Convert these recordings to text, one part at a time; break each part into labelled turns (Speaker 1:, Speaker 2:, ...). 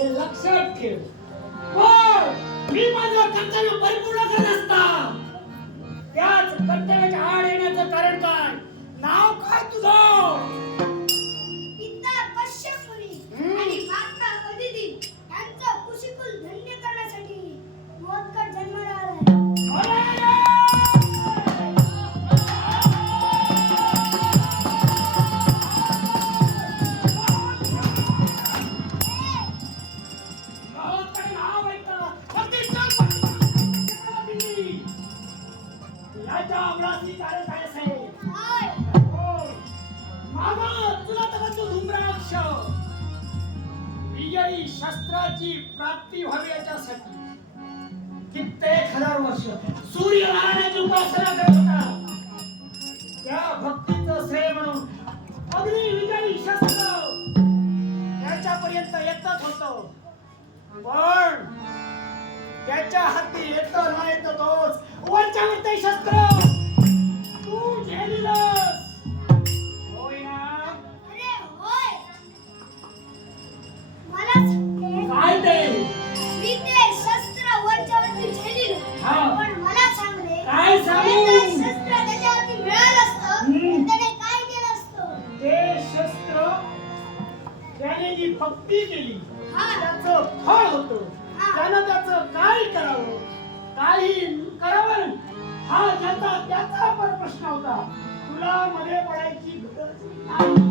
Speaker 1: हे लक्षात ठेव. मी माझं कर्तव्य परिपूर्ण करत असता. त्याच कर्तव्याच्या आड शास्त्राची प्राप्ती व्हावी याच्यासाठी. कित्येक हजार वर्ष सूर्यनारायणाची उपासना करत होता. त्या भक्तीचं श्रेय म्हणून अग्नी विजयी शस्त्र त्याच्यापर्यंत येतच होत. पण त्याच्या हाती येत न येत तोच वरच्या वर शस्त्र. तू झेलिलंस
Speaker 2: त्याने
Speaker 1: जी भक्ती केली.
Speaker 2: हा.
Speaker 1: त्याचं फळ होतं. त्यानं त्याचं काय करावं? काही करावं हा त्याचा त्याचा पर प्रश्न होता. तुला मध्ये पडायची गरज नाही.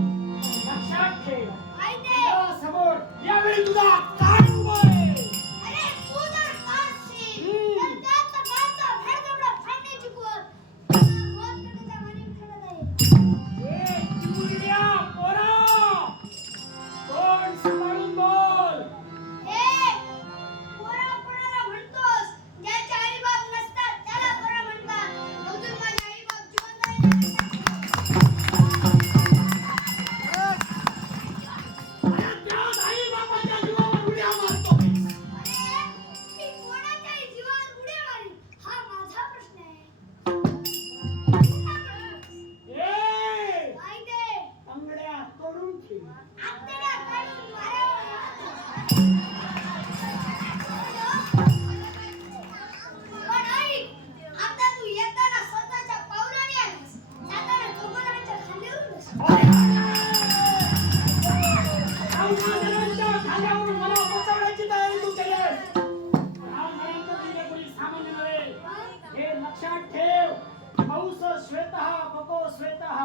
Speaker 1: श्वेतः बको श्वेतः.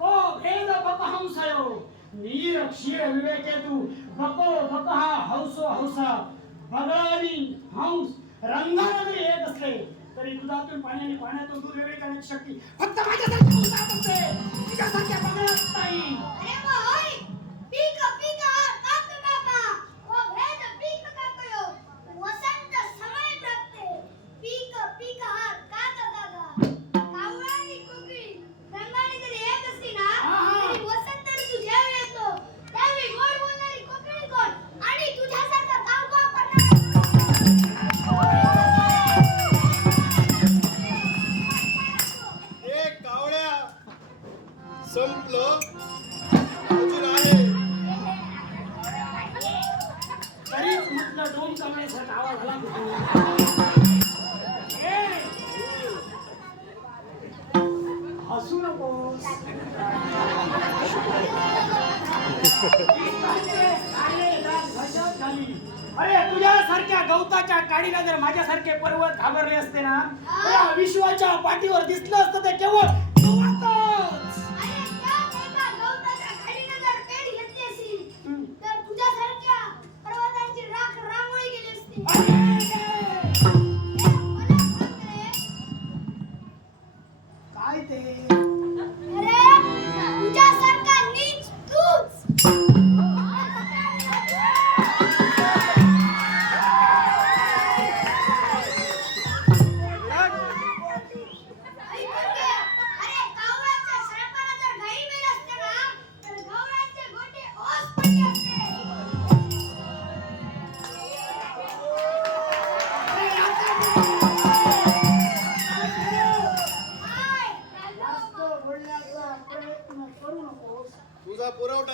Speaker 1: को भेद बकहंसयो निरक्षीय विवेकेतु बको बकः हौसो हौसा. बगळानी हंस. रंगामध्ये येत असले तरी दुधातून पाण्याने पाण्यातून दूर वेगळी करण्याची शक्ती फक्त तरीच डोम आवाज आला. हसू नकोस. अरे तुझ्यासारख्या गवताच्या काडीला जर माझ्यासारखे पर्वत घाबरले असते ना विश्वाच्या पाठीवर दिसलं असतं ते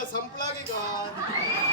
Speaker 1: संपला की का